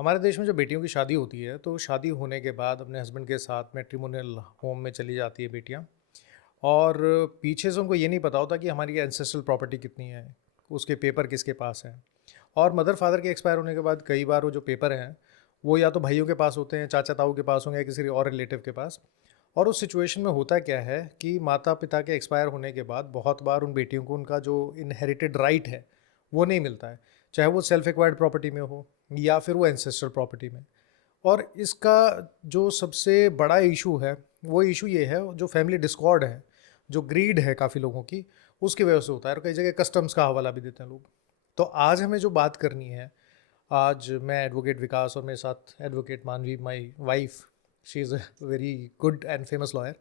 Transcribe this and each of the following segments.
हमारे देश में जब बेटियों की शादी होती है तो शादी होने के बाद अपने हस्बैंड के साथ मैट्रिमोनियल होम में चली जाती है बेटियां। और पीछे से उनको ये नहीं पता होता कि हमारी एंसेस्ट्रल प्रॉपर्टी कितनी है, उसके पेपर किसके पास हैं। और मदर फादर के एक्सपायर होने के बाद कई बार वो जो पेपर हैं वो या तो भाइयों के पास होते हैं, चाचा ताऊ के पास होंगे या किसी और रिलेटिव के पास। और उस सिचुएशन में होता क्या है कि माता पिता के एक्सपायर होने के बाद बहुत बार उन बेटियों को उनका जो इनहेरिटेड राइट है वो नहीं मिलता है, चाहे वो सेल्फ एक्वायर्ड प्रॉपर्टी में हो या फिर वो एंसेस्ट्रल प्रॉपर्टी में। और इसका जो सबसे बड़ा इशू है वो इशू ये है, जो फैमिली डिस्कॉर्ड है, जो ग्रीड है काफ़ी लोगों की, उसकी वजह से होता है। और कई जगह कस्टम्स का हवाला भी देते हैं लोग। तो आज हमें जो बात करनी है, आज मैं एडवोकेट विकास और मेरे साथ एडवोकेट मानवी my wife, she is a very good and famous lawyer.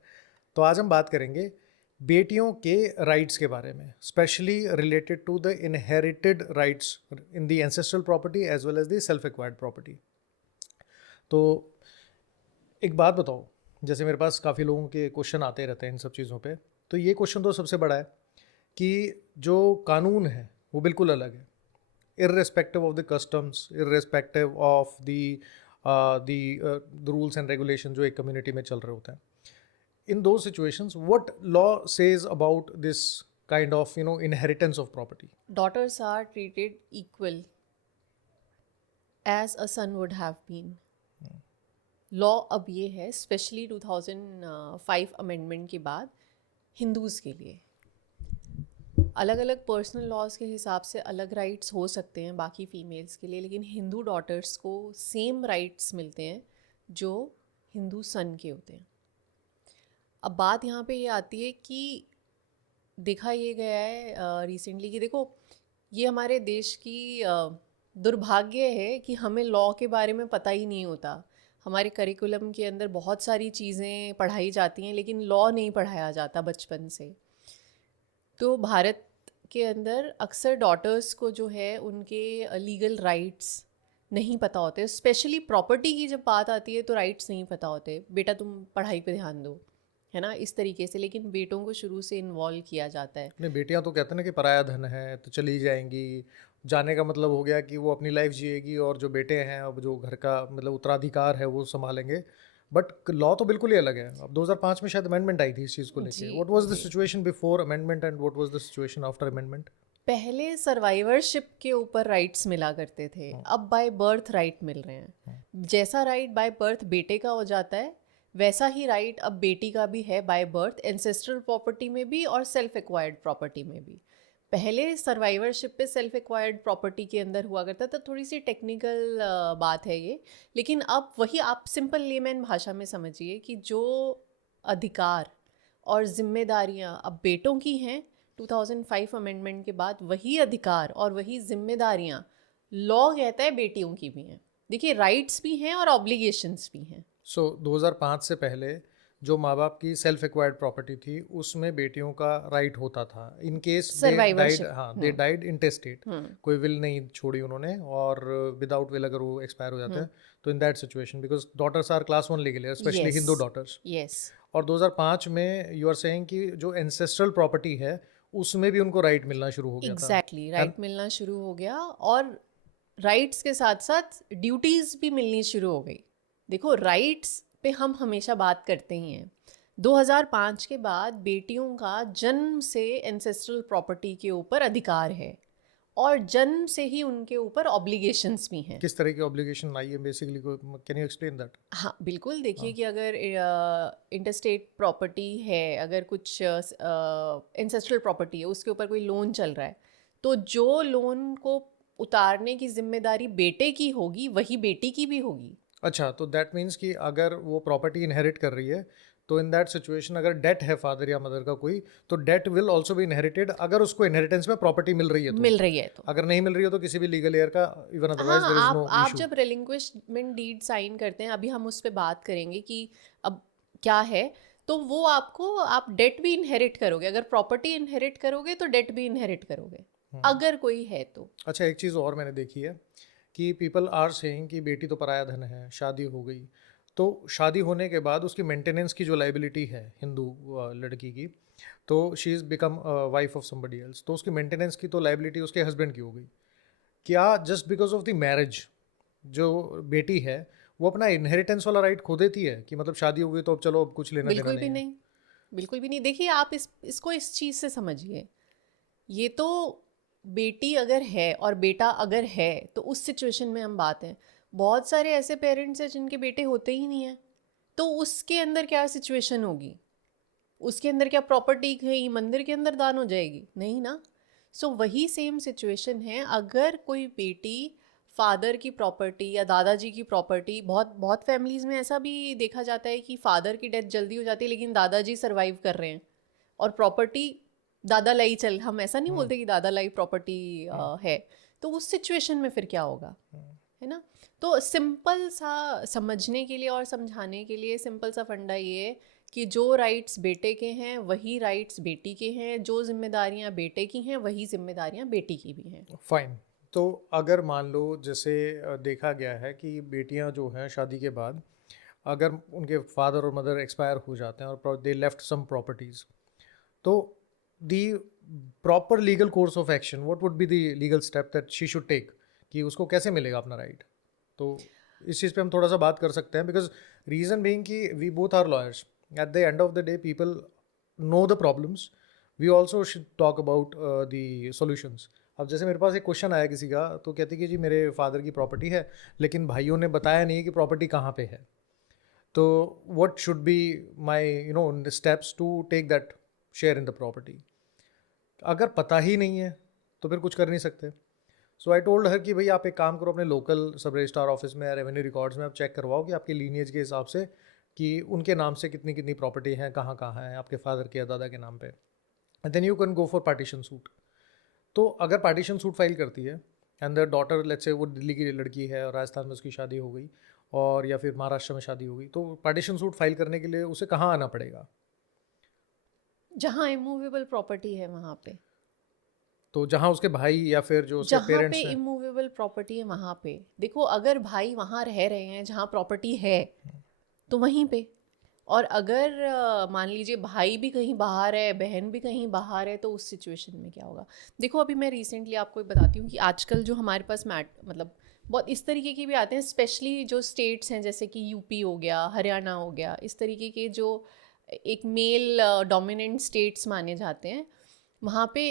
तो आज हम बात करेंगे बेटियों के राइट्स के बारे में, specially related to the inherited rights in the ancestral property as well as the self acquired property. तो एक बात बताओ, जैसे मेरे पास काफ़ी लोगों के क्वेश्चन आते रहते हैं इन सब चीज़ों पे। तो ये क्वेश्चन तो सबसे बड़ा है कि जो कानून है वो बिल्कुल अलग है, irrespective of the customs, irrespective of the rules and regulations जो एक कम्युनिटी में चल रहे होते हैं। In those situations, what law says about this kind of inheritance of property? Daughters are treated equal as a son would have been. Law अब ये है, स्पेशली 2005 अमेंडमेंट के बाद हिंदूज़ के लिए अलग अलग पर्सनल लॉज के हिसाब से अलग राइट्स हो सकते हैं बाकी फ़ीमेल्स के लिए, लेकिन हिंदू डॉटर्स को सेम राइट्स मिलते हैं जो हिंदू सन के होते हैं। अब बात यहाँ पे ये आती है कि देखा ये गया है रिसेंटली कि देखो, ये हमारे देश की दुर्भाग्य है कि हमें लॉ के बारे में पता ही नहीं होता। हमारे करिकुलम के अंदर बहुत सारी चीज़ें पढ़ाई जाती हैं लेकिन लॉ नहीं पढ़ाया जाता बचपन से। तो भारत के अंदर अक्सर डॉटर्स को जो है उनके लीगल राइट्स नहीं पता होते, स्पेशली प्रॉपर्टी की जब बात आती है तो राइट्स नहीं पता होते। बेटा तुम पढ़ाई पे ध्यान दो, है ना, इस तरीके से। लेकिन बेटों को शुरू से इन्वॉल्व किया जाता है। नहीं, बेटियां तो कहते हैं ना कि पराया धन है तो चली जाएंगी। जाने का मतलब हो गया कि वो अपनी लाइफ जिएगी और जो बेटे हैं अब जो घर का मतलब उत्तराधिकार है वो संभालेंगे। बट लॉ तो बिल्कुल ही अलग है। अब 2005 में शायद अमेंडमेंट आई थी इस चीज़ को लेके। जी व्हाट वाज द जी। Situation before amendment and what was the situation after amendment? पहले सर्वाइवरशिप के ऊपर राइट्स मिला करते थे, अब बाय बर्थ राइट मिल रहे हैं। जैसा राइट बाय बर्थ बेटे का हो जाता है वैसा ही राइट अब बेटी का भी है बाय बर्थ, एंसेस्ट्रल प्रॉपर्टी में भी और सेल्फ एक्वायर्ड प्रॉपर्टी में भी। पहले सर्वाइवरशिप पे सेल्फ एक्वायर्ड प्रॉपर्टी के अंदर हुआ करता था, थोड़ी सी टेक्निकल बात है ये। लेकिन अब वही आप सिंपल लेमैन भाषा में समझिए कि जो अधिकार और जिम्मेदारियां अब बेटों की हैं 2005 अमेंडमेंट के बाद, वही अधिकार और वही जिम्मेदारियां लॉ कहता है बेटियों की भी हैं। देखिए, राइट्स भी हैं और ऑब्लिगेशंस भी हैं। सो 2005 से पहले जो माँ बाप की सेल्फ एक्वायर्ड प्रॉपर्टी थी उसमें बेटियों का राइट होता था in case they died. Survivorship. हाँ, दे डाइड इंटेस्टेट, कोई विल नहीं छोड़ी उन्होंने, और विदाउट विल अगर वो एक्सपायर हो जाते हैं तो in that situation because daughters are class 1 legal, specially yes Hindu daughters. Yes. और 2005 में यू आर सेइंग कि जो एंसेस्ट्रल प्रॉपर्टी है उसमें भी उनको राइट मिलना शुरू हो गया था। एग्जैक्टली, एंड राइट मिलना शुरू हो गया और राइट्स के साथ साथ ड्यूटीज़ भी मिलनी शुरू हो गई। देखो, राइट्स पे हम हमेशा बात करते ही हैं। 2005 के बाद बेटियों का जन्म से एंसेस्ट्रल प्रॉपर्टी के ऊपर अधिकार है और जन्म से ही उनके ऊपर ऑब्लिगेशंस भी हैं। किस तरह की ऑब्लिगेशन आई है basically, can you explain that? हाँ बिल्कुल, देखिए कि अगर इंटरस्टेट प्रॉपर्टी है, अगर कुछ एंसेस्ट्रल प्रॉपर्टी है, उसके ऊपर कोई लोन चल रहा है, तो जो लोन को उतारने की जिम्मेदारी बेटे की होगी वही बेटी की भी होगी। अच्छा, तो दैट मीन्स कि अगर वो प्रॉपर्टी इनहेरिट कर रही है तो इन दैट सिचुएशन अगर डेट है फादर या मदर का कोई, तो debt will also be inherited अगर उसको इनहेरिटेंस में प्रॉपर्टी मिल रही है तो। मिल रही है तो अगर नहीं मिल रही है तो किसी भी लीगल एयर का, इवन अदरवाइज हाँ, देयर इज नो आप इशू। जब रेलिंक्विशमेंट डीड साइन करते हैं, अभी हम उस पर बात करेंगे कि अब क्या है, तो वो आपको, आप डेट भी इनहेरिट करोगे। अगर प्रॉपर्टी इनहेरिट करोगे तो डेट भी इनहेरिट करोगे, अगर कोई है तो। अच्छा, एक चीज़ और मैंने देखी है कि पीपल आर सेइंग कि बेटी तो पराया धन है, शादी हो गई तो शादी होने के बाद उसकी मेंटेनेंस की जो लाइबिलिटी है हिंदू लड़की की, तो she is become wife of somebody else, तो उसकी मेंटेनेंस की तो लाइबिलिटी उसके हस्बैंड की हो गई। क्या just because of the marriage जो बेटी है वो अपना इनहेरिटेंस वाला राइट खो देती है कि मतलब शादी हो गई तो अब चलो अब कुछ लेना देना बिल्कुल भी नहीं है? नहीं, बिल्कुल भी नहीं। देखिए आप इसको इस चीज़ से समझिए, ये तो बेटी अगर है और बेटा अगर है तो उस सिचुएशन में हम बात है। बहुत सारे ऐसे पेरेंट्स हैं जिनके बेटे होते ही नहीं हैं, तो उसके अंदर क्या सिचुएशन होगी? उसके अंदर क्या प्रॉपर्टी कहीं मंदिर के अंदर दान हो जाएगी? नहीं ना। सो वही सेम सिचुएशन है, अगर कोई बेटी फादर की प्रॉपर्टी या दादाजी की प्रॉपर्टी, बहुत बहुत फैमिलीज में ऐसा भी देखा जाता है कि फादर की डेथ जल्दी हो जाती है लेकिन दादाजी सरवाइव कर रहे हैं और प्रॉपर्टी दादा लाई चल, हम ऐसा नहीं हम्म, बोलते कि दादा लाई प्रॉपर्टी हम्म, है, तो उस सिचुएशन में फिर क्या होगा, हम्म। है ना। तो सिंपल सा समझने के लिए और समझाने के लिए सिंपल सा फंडा ये है कि जो राइट्स बेटे के हैं वही राइट्स बेटी के हैं, जो जिम्मेदारियां बेटे की हैं वही जिम्मेदारियां बेटी की भी हैं। फाइन। तो अगर मान लो जैसे देखा गया है कि बेटियां जो हैं शादी के बाद अगर उनके फादर और मदर एक्सपायर हो जाते हैं और दे लेफ्ट सम प्रॉपर्टीज, तो the proper legal course of action what would be the legal step that she should take, कि उसको कैसे मिलेगा अपना राइट? तो इस चीज़ पे हम थोड़ा सा बात कर सकते हैं, बिकॉज रीज़न बीइंग कि we both are lawyers, at the end of the day people know the problems, we also should talk about the solutions. अब जैसे मेरे पास एक क्वेश्चन आया किसी का, तो कहते कि जी मेरे फादर की प्रॉपर्टी है लेकिन भाइयों ने बताया नहीं कि प्रॉपर्टी कहाँ पे है, तो what should be my steps to take that share in the property? अगर पता ही नहीं है तो फिर कुछ कर नहीं सकते। सो आई टोल्ड हर कि भाई आप एक काम करो, अपने लोकल सब रजिस्ट्रार ऑफिस में या रेवेन्यू रिकॉर्ड्स में आप चेक करवाओ कि आपके लीनिएज के हिसाब से कि उनके नाम से कितनी कितनी प्रॉपर्टी है, कहाँ कहाँ है आपके फादर के या दादा के नाम पे, and then you can go for partition suit. तो अगर पार्टीशन सूट फाइल करती है and the daughter let's say वो दिल्ली की लड़की है और राजस्थान में उसकी शादी हो गई, और या फिर महाराष्ट्र में शादी हो गई, तो पार्टीशन सूट फाइल करने के लिए उसे कहाँ आना पड़ेगा? जहाँ इमूवेबल प्रॉपर्टी है वहाँ पे, तो जहाँ उसके भाई या फिर जो उसके जहाँ पे पेरेंट्स हैं। इमूवेबल प्रॉपर्टी है वहाँ पे, देखो अगर भाई वहाँ रह रहे हैं जहाँ प्रॉपर्टी है तो वहीं पे, और अगर मान लीजिए भाई भी कहीं बाहर है, बहन भी कहीं बाहर है, तो उस सिचुएशन में क्या होगा? देखो अभी मैं रिसेंटली आपको बताती हूँ कि आजकल जो हमारे पास मतलब बहुत इस तरीके के भी आते हैं, स्पेशली जो स्टेट्स हैं जैसे कि यूपी हो गया, हरियाणा हो गया, इस तरीके के जो एक मेल डोमिनेंट स्टेट्स माने जाते हैं, वहाँ पे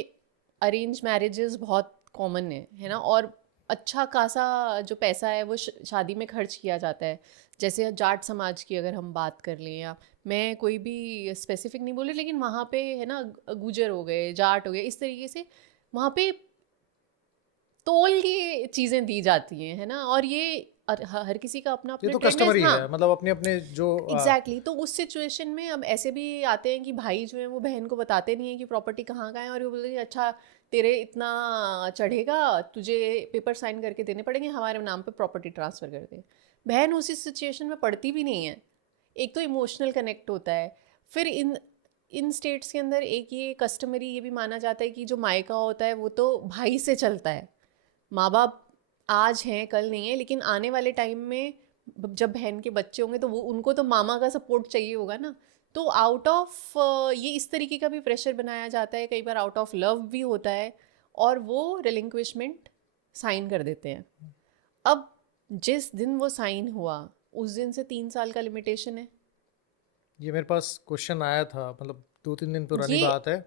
अरेंज मैरिजेस बहुत कॉमन है ना, और अच्छा खासा जो पैसा है वो शादी में खर्च किया जाता है। जैसे जाट समाज की अगर हम बात कर लें, या मैं कोई भी स्पेसिफिक नहीं बोल रही, लेकिन वहाँ पे है ना, गुजर हो गए, जाट हो गए, इस तरीके से वहाँ पे तोल के चीज़ें दी जाती हैं, है ना। और ये हर किसी का अपना ये अपना तो ट्रेंड है, कस्टमर ही हाँ। है, मतलब अपने अपने जो एग्जैक्टली तो उस सिचुएशन में अब ऐसे भी आते हैं कि भाई जो है वो बहन को बताते नहीं है कि प्रॉपर्टी कहाँ का है, और वो बोलते हैं अच्छा तेरे इतना चढ़ेगा, तुझे पेपर साइन करके देने पड़ेंगे, हमारे नाम पे प्रॉपर्टी ट्रांसफ़र कर दे। बहन उसी सिचुएशन में पड़ती भी नहीं है। एक तो इमोशनल कनेक्ट होता है, फिर इन इन स्टेट्स के अंदर एक ये कस्टमरी ये भी माना जाता है कि जो मायका होता है वो तो भाई से चलता है। माँ बाप आज हैं कल नहीं है, लेकिन आने वाले टाइम में जब बहन के बच्चे होंगे तो वो उनको तो मामा का सपोर्ट चाहिए होगा ना। तो आउट ऑफ ये इस तरीके का भी प्रेशर बनाया जाता है, कई बार आउट ऑफ लव भी होता है, और वो रिलिंक्विशमेंट साइन कर देते हैं। अब जिस दिन वो साइन हुआ उस दिन से 3 साल का लिमिटेशन है। ये मेरे पास क्वेश्चन आया था, मतलब 2-3 दिन पुरानी ये बात है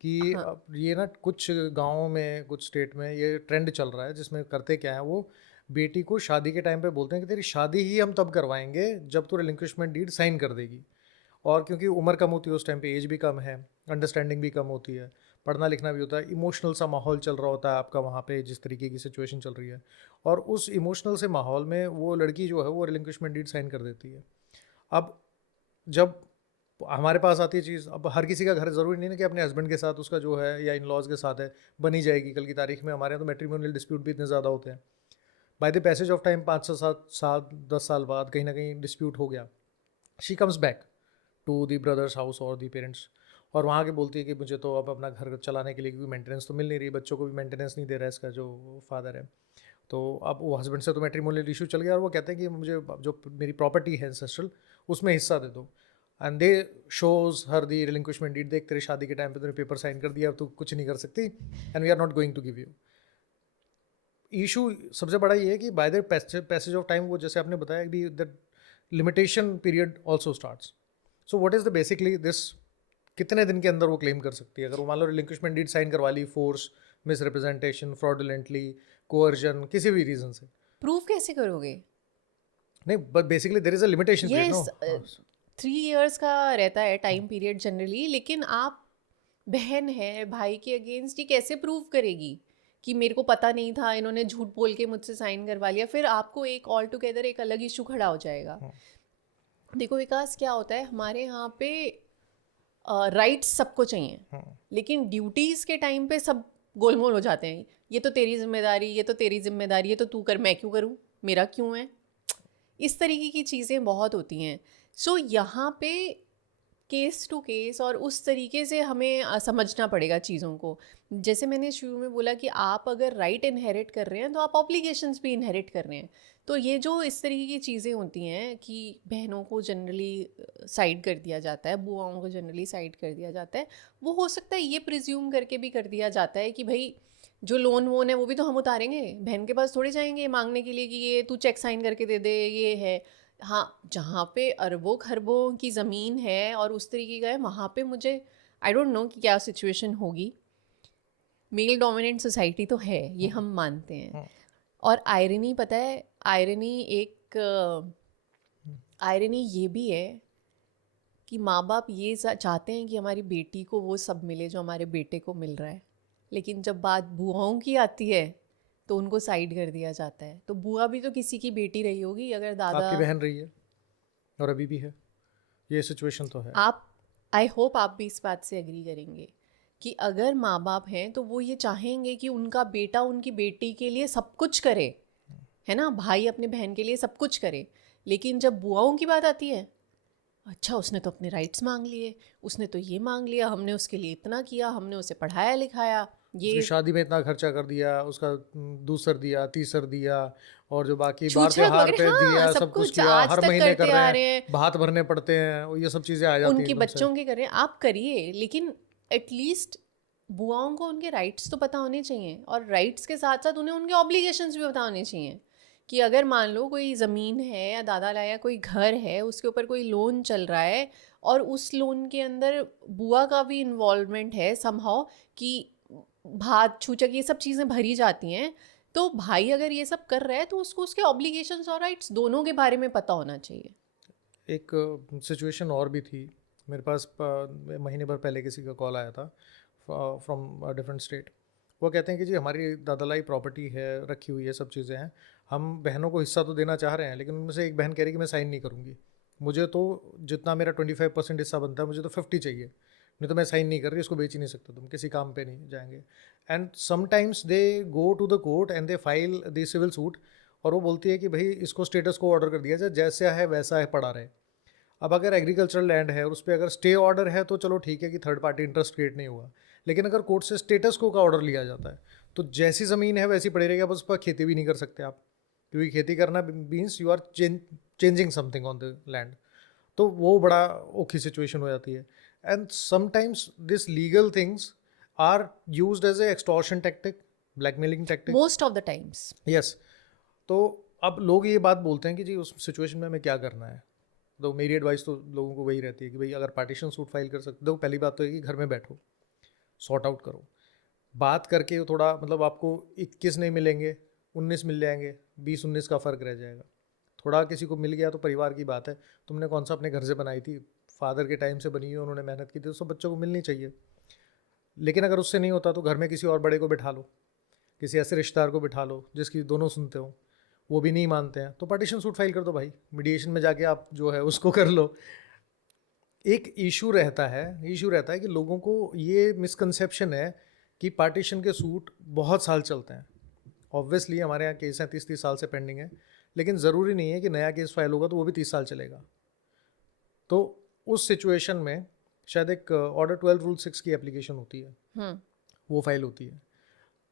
कि हाँ, अब ये ना कुछ गाँव में कुछ स्टेट में ये ट्रेंड चल रहा है जिसमें करते क्या है, वो बेटी को शादी के टाइम पे बोलते हैं कि तेरी शादी ही हम तब करवाएंगे जब तू रिलिंक्विशमेंट डीड साइन कर देगी। और क्योंकि उम्र कम होती है उस टाइम पे, एज भी कम है, अंडरस्टैंडिंग भी कम होती है, पढ़ना लिखना भी होता है, इमोशनल सा माहौल चल रहा होता है आपका वहाँ पे जिस तरीके की सिचुएशन चल रही है, और उस इमोशनल से माहौल में वो लड़की जो है वो रिलिंक्विशमेंट डीड साइन कर देती है। अब जब हमारे पास आती है चीज़, अब हर किसी का घर ज़रूरी नहीं ना कि अपने हस्बैंड के साथ उसका जो है या इन लॉज के साथ है बनी जाएगी कल की तारीख में। हमारे यहाँ तो मैट्रिमोनियल डिस्प्यूट भी इतने ज़्यादा होते हैं, bye the passage of time 5 से 7 साल 10 साल बाद कहीं ना कहीं डिस्प्यूट हो गया, she comes back to the brother's house और दी पेरेंट्स, और वहाँ के बोलती है कि मुझे तो अब अपना घर चलाने के लिए क्योंकि मेंटेनेंस तो मिल नहीं रही, बच्चों को भी मेंटेनेंस नहीं दे रहा है इसका जो फादर है। तो अब वो हस्बैंड से तो मैट्रिमोनियल इशू चल गया और वो कहते हैं कि मुझे जो मेरी प्रॉपर्टी है एंसेस्ट्रल उसमें हिस्सा दे दो, and they shows her the relinquishment deed, देख तेरे शादी के टाइम पे तूने पेपर साइन कर दिया, अब तू कुछ नहीं कर सकती and we are not going to give you. Issue सबसे बड़ा ये है कि by the passage of time, वो जैसे आपने बताया कि that limitation period also starts. So what is the basically this, कितने दिन के अंदर वो क्लेम कर सकती है? अगर वो मान लो रिलिंक्विशमेंट डीड साइन करवा ली, फोर्स, मिसरिप्रेजेंटेशन, फ्रॉडुलेंटली, कोअर्जन, किसी भी रीजन से. प्रूव कैसे करोगे? नहीं, but basically there is a limitation period, yes, no? 3 years का रहता है टाइम पीरियड जनरली, लेकिन आप बहन है, भाई के अगेंस्ट ये कैसे प्रूव करेगी कि मेरे को पता नहीं था, इन्होंने झूठ बोल के मुझसे साइन करवा लिया? फिर आपको एक ऑल टुगेदर एक अलग इशू खड़ा हो जाएगा. देखो विकास, क्या होता है हमारे यहाँ पे, राइट्स सबको चाहिए, लेकिन ड्यूटीज़ के टाइम पे सब गोलमोल हो जाते हैं. ये तो तेरी जिम्मेदारी, ये तो तेरी जिम्मेदारी, ये तो तू कर, मैं क्यों करूँ, मेरा क्यों है? इस तरीके की चीज़ें बहुत होती हैं. सो यहाँ पे केस टू केस और उस तरीके से हमें समझना पड़ेगा चीज़ों को. जैसे मैंने शुरू में बोला कि आप अगर राइट इनहेरिट कर रहे हैं तो आप ऑब्लिगेशंस भी इनहेरिट कर रहे हैं. तो ये जो इस तरीके की चीज़ें होती हैं कि बहनों को जनरली साइड कर दिया जाता है, बुआओं को जनरली साइड कर दिया जाता है, वो हो सकता है ये प्रिज्यूम करके भी कर दिया जाता है कि भाई जो लोन वोन है वो भी तो हम उतारेंगे, बहन के पास थोड़े जाएंगे मांगने के लिए कि ये तू चेक साइन करके दे दे, ये है. हाँ, जहाँ पे अरबों खरबों की ज़मीन है और उस तरीके का है, वहाँ पे मुझे आई डोंट नो कि क्या सिचुएशन होगी. मेल डोमिनेंट सोसाइटी तो है, ये हम मानते हैं. और आयरनी पता है, आयरनी ये भी है कि माँ बाप ये चाहते हैं कि हमारी बेटी को वो सब मिले जो हमारे बेटे को मिल रहा है, लेकिन जब बात बुआओं की आती है तो उनको साइड कर दिया जाता है. तो बुआ भी तो किसी की बेटी रही होगी, अगर दादा आपकी बहन रही है और अभी भी है, ये सिचुएशन तो है. आप, आई होप आप भी इस बात से एग्री करेंगे कि अगर माँ बाप हैं तो वो ये चाहेंगे कि उनका बेटा उनकी बेटी के लिए सब कुछ करे, है ना, भाई अपने बहन के लिए सब कुछ करे. लेकिन जब बुआओं की बात आती है, अच्छा उसने तो अपने राइट्स मांग लिए, उसने तो ये मांग लिया, हमने उसके लिए इतना किया, हमने उसे पढ़ाया लिखाया, उसकी ये शादी में इतना खर्चा कर दिया, उसका दूसर दिया, तीसर दिया, और जो बाकी बार छूछक त्योहार वगैरह, पे हाँ, दिया, सब सब कुछ कुछ किया, आज हर तक महीने करते कर आ रहे रहे हैं, हैं, भात भरने पड़ते हैं, और ये सब चीज़ें आ जाती हैं उनके एकदम से. बच्चों के कर रहे हैं, आप करिए, लेकिन एटलीस्ट बुआओं को उनके राइट्स तो पता होने चाहिए, और राइट्स के साथ साथ उन्हें उनके ऑब्लिगेशंस भी पता होने चाहिए. कि अगर मान लो कोई ज़मीन है या दादा लाया कोई घर है, उसके ऊपर कोई लोन चल रहा है और उस लोन के अंदर बुआ का भी इन्वॉल्वमेंट है समहाउ, कि भात छूचक ये सब चीज़ें भरी जाती हैं, तो भाई अगर ये सब कर रहा है तो उसको उसके ऑब्लिगेशंस और राइट्स दोनों के बारे में पता होना चाहिए. एक सिचुएशन और भी थी मेरे पास, महीने भर पहले किसी का कॉल आया था फ्रॉम डिफरेंट स्टेट. वो कहते हैं कि जी हमारी दादालाई प्रॉपर्टी है, रखी हुई है, सब चीज़ें हैं, हम बहनों को हिस्सा तो देना चाह रहे हैं, लेकिन उनमें से एक बहन कह रही कि मैं साइन नहीं करूँगी, मुझे तो जितना मेरा 25% हिस्सा बनता है मुझे तो 50 चाहिए, नहीं तो मैं साइन नहीं कर रही, इसको बेच ही नहीं सकते, तुम किसी काम पे नहीं जाएंगे. And sometimes they go to the court and they file the civil suit, और वो बोलती है कि भाई इसको स्टेटस को ऑर्डर कर दिया जाए, जैसे है वैसा है पड़ा रहे. अब अगर एग्रीकल्चरल लैंड है और उस पर अगर स्टे ऑर्डर है तो चलो ठीक है कि थर्ड पार्टी इंटरेस्ट क्रिएट नहीं हुआ, लेकिन अगर कोर्ट से स्टेटस को का ऑर्डर लिया जाता है तो जैसी ज़मीन है वैसी पड़ी रहेगी, अब उस पर खेती भी नहीं कर सकते आप, क्योंकि खेती करना means you are changing something on the land. तो वो बड़ा औखी सिचुएशन हो जाती है. And sometimes this legal things are used as a extortion tactic, blackmailing tactic, most of the times. Yes. तो अब लोग ये बात बोलते हैं कि जी उस सिचुएशन में हमें क्या करना है. तो मेरी एडवाइस तो लोगों को वही रहती है कि भाई अगर पार्टीशन सूट फाइल कर सकते हो, पहली बात तो है कि घर में बैठो, सॉर्ट आउट करो, बात करके थोड़ा, मतलब आपको 21 नहीं मिलेंगे, 19 मिल जाएंगे, 20-19 का फ़र्क रह जाएगा. थोड़ा किसी को मिल गया तो परिवार की बात है, तुमने कौन सा अपने घर से बनाई थी, फादर के टाइम से बनी हुई, उन्होंने मेहनत की थी, तो सब बच्चों को मिलनी चाहिए. लेकिन अगर उससे नहीं होता तो घर में किसी और बड़े को बिठा लो, किसी ऐसे रिश्तेदार को बिठा लो जिसकी दोनों सुनते हो, वो भी नहीं मानते हैं तो पार्टीशन सूट फाइल कर दो भाई, मीडिएशन में जाके आप जो है उसको कर लो. एक इशू रहता है कि लोगों को ये मिसकंसेप्शन है कि पार्टीशन के सूट बहुत साल चलते हैं. ऑब्वियसली हमारे यहाँ केस हैं 30-30 साल से पेंडिंग है, लेकिन ज़रूरी नहीं है कि नया केस फाइल होगा तो वो भी 30 साल चलेगा. तो उस सिचुएशन में शायद एक ऑर्डर 12 रूल 6 की एप्लीकेशन होती है, वो फाइल होती है,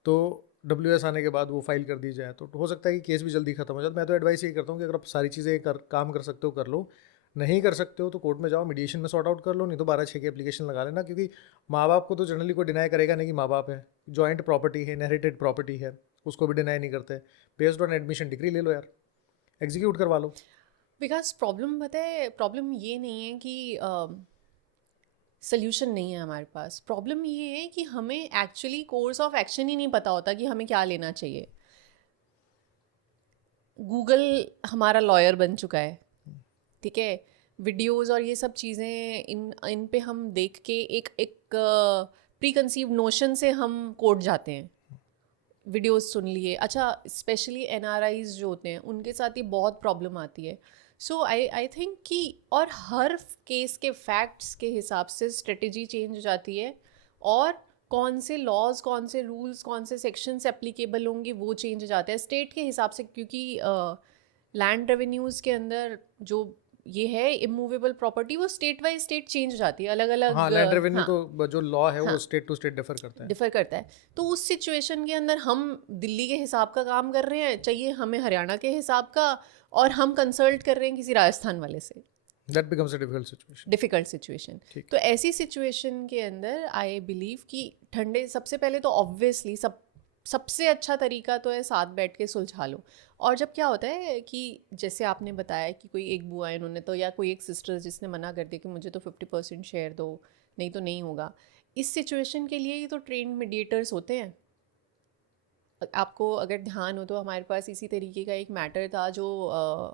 तो WS आने के बाद वो फाइल कर दी जाए तो हो सकता है कि केस भी जल्दी खत्म हो जाए. मैं तो एडवाइस यही करता हूँ कि अगर आप सारी चीज़ें काम कर सकते हो कर लो, नहीं कर सकते हो तो कोर्ट में जाओ, मीडिएशन में सॉर्ट आउट कर लो, नहीं तो 12(6) की एप्लीकेशन लगा लेना, क्योंकि माँ बाप को तो जनरली कोई डिनाई करेगा नहीं कि माँ बाप है, जॉइंट प्रॉपर्टी है, इनहेरिटेड प्रॉपर्टी है, उसको भी डिनाई नहीं करते, बेस्ड ऑन एडमिशन डिग्री ले लो यार, एग्जीक्यूट करवा लो। बिकॉज प्रॉब्लम पता है, प्रॉब्लम ये नहीं है कि सोल्यूशन नहीं है हमारे पास। प्रॉब्लम ये है कि हमें एक्चुअली कोर्स ऑफ एक्शन ही नहीं पता होता कि हमें क्या लेना चाहिए। गूगल हमारा लॉयर बन चुका है, ठीक है। वीडियोस और ये सब चीज़ें इन पे हम देख के एक एक प्री कंसीव नोशन से हम कोर्ट जाते हैं। वीडियोस सुन लिए, अच्छा स्पेशली एनआरआईज जो होते हैं उनके साथ ये बहुत प्रॉब्लम आती है। सो आई थिंक कि और हर केस के फैक्ट्स के हिसाब से स्ट्रेटजी चेंज हो जाती है, और कौन से लॉज, कौन से रूल्स, कौन से सेक्शंस एप्लीकेबल होंगे वो चेंज हो जाते हैं स्टेट के हिसाब से। क्योंकि लैंड रेवेन्यूज़ के अंदर जो ये है इमूवेबल प्रॉपर्टी, वो स्टेट वाइज स्टेट चेंज हो जाती है, अलग अलग। हाँ, लैंड रेवेन्यू हाँ, तो जो लॉ है वो हाँ, स्टेट टू स्टेट डिफर करता है। डिफर करता है। तो उस सिचुएशन के अंदर हम दिल्ली के हिसाब का काम कर रहे हैं, चाहिए हमें हरियाणा के हिसाब का, और हम कंसल्ट कर रहे हैं किसी राजस्थान वाले से। That becomes a difficult situation. Difficult situation. ठीक। तो ऐसी सिचुएशन के अंदर आई बिलीव कि ठंडे, सबसे पहले तो ऑब्वियसली सबसे अच्छा तरीका तो है साथ बैठ के सुलझा लो। और जब क्या होता है कि जैसे आपने बताया कि कोई एक बुआ है उन्होंने तो, या कोई एक सिस्टर जिसने मना कर दिया कि मुझे तो 50% शेयर दो, नहीं तो नहीं होगा। इस सिचुएशन के लिए ही तो ट्रेंड मीडिएटर्स होते हैं। आपको अगर ध्यान हो तो हमारे पास इसी तरीके का एक मैटर था जो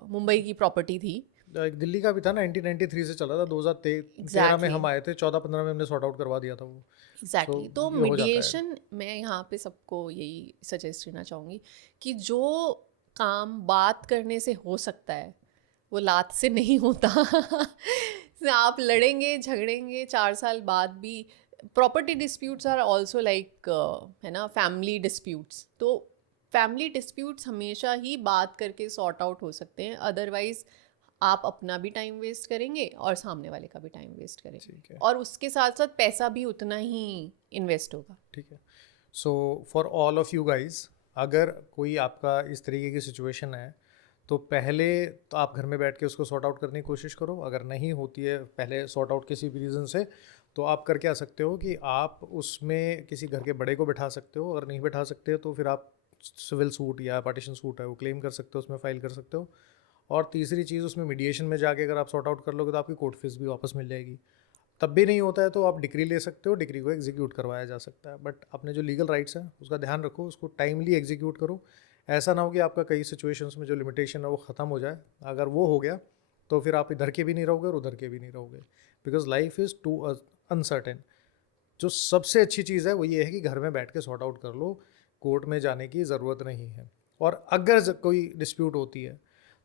मुंबई की प्रॉपर्टी थी। एक दिल्ली का भी था, 1993 से चला था, 2013 में एग्जैक्टली, हम आए थे, 14-15 में हमने सॉर्ट आउट करवा दिया था वो। So exactly. तो ये हो जाता है। मीडिएशन, मैं यहाँ पे सबको यही सजेस्ट करना चाहूँगी कि जो काम बात करने से हो सकता है वो लात से नहीं होता। आप लड़ेंगे झगड़ेंगे 4 साल बाद भी। Property disputes are also like, है ना, फैमिली डिस्प्यूट्स। तो फैमिली डिस्प्यूट्स हमेशा ही बात करके सॉर्ट आउट हो सकते हैं, अदरवाइज आप अपना भी टाइम वेस्ट करेंगे और सामने वाले का भी टाइम वेस्ट करेंगे, ठीक है, और उसके साथ साथ पैसा भी उतना ही इन्वेस्ट होगा। ठीक है। So for all of you guys, अगर कोई आपका इस तरीके की सिचुएशन है तो पहले तो आप घर में बैठ के उसको सॉर्ट आउट करने की कोशिश करो। अगर नहीं होती है पहले सॉर्ट आउट किसी भी रीज़न से, तो आप करके आ सकते हो कि आप उसमें किसी घर के बड़े को बिठा सकते हो। अगर नहीं बिठा सकते तो फिर आप सिविल सूट या पार्टीशन सूट है वो क्लेम कर सकते हो, उसमें फाइल कर सकते हो। और तीसरी चीज़, उसमें मीडिएशन में जाके अगर आप सॉर्ट आउट कर लोगे तो आपकी कोर्ट फीस भी वापस मिल जाएगी। तब भी नहीं होता है तो आप डिक्री ले सकते हो, डिक्री को एग्जीक्यूट करवाया जा सकता है। बट अपने जो लीगल राइट्स हैं उसका ध्यान रखो, उसको टाइमली एग्जीक्यूट करो। ऐसा ना हो कि आपका कई सिचुएशंस में जो लिमिटेशन है वो ख़त्म हो जाए। अगर वो हो गया तो फिर आप इधर के भी नहीं रहोगे और उधर के भी नहीं रहोगे, because life is too uncertain. जो सबसे अच्छी चीज़ है वो ये है कि घर में बैठ के सॉर्ट आउट कर लो, कोर्ट में जाने की ज़रूरत नहीं है। और अगर कोई डिस्प्यूट होती है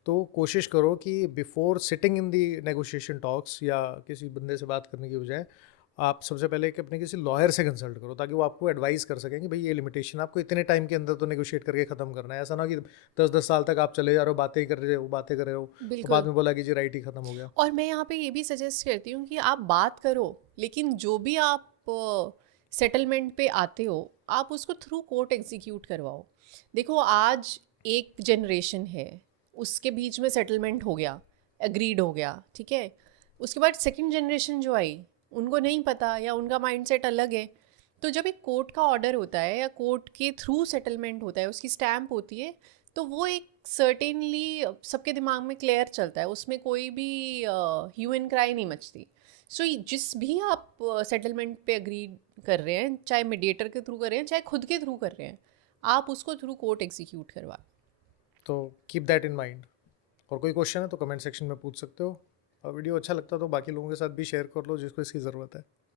तो कोशिश करो कि before sitting in the negotiation talks या किसी बंदे से बात करने की बजाय आप सबसे पहले कि अपने किसी लॉयर से कंसल्ट करो, ताकि वो आपको एडवाइस कर सकें कि भाई ये लिमिटेशन आपको इतने टाइम के अंदर तो नेगोशिएट करके ख़त्म करना है। ऐसा ना हो कि 10-10 साल तक आप चले जा रहे हो, बातें ही कर रहे हो, बातें कर रहे हो, तो बाद बिल्कुल। में बोला कि जी राइट ही ख़त्म हो गया। और मैं यहाँ पे ये भी सजेस्ट करती हूँ कि आप बात करो, लेकिन जो भी आप सेटलमेंट पे आते हो आप उसको थ्रू कोर्ट एग्जीक्यूट करवाओ। देखो आज एक जनरेशन है, उसके बीच में सेटलमेंट हो गया, एग्रीड हो गया, ठीक है। उसके बाद सेकंड जनरेशन जो आई, उनको नहीं पता या उनका माइंडसेट अलग है। तो जब एक कोर्ट का ऑर्डर होता है या कोर्ट के थ्रू सेटलमेंट होता है, उसकी स्टैम्प होती है, तो वो एक सर्टेनली सबके दिमाग में क्लियर चलता है, उसमें कोई भी ह्यू एंड क्राई नहीं मचती। सो जिस भी आप सेटलमेंट पे अग्री कर रहे हैं, चाहे मीडिएटर के थ्रू कर रहे हैं चाहे खुद के थ्रू कर रहे हैं, आप उसको थ्रू कोर्ट एग्जीक्यूट करवा। तो कीप दैट इन माइंड। और कोई क्वेश्चन है तो कमेंट सेक्शन में पूछ सकते हो। और वीडियो अच्छा लगता है तो बाकी लोगों के साथ भी शेयर कर लो जिसको इसकी ज़रूरत है।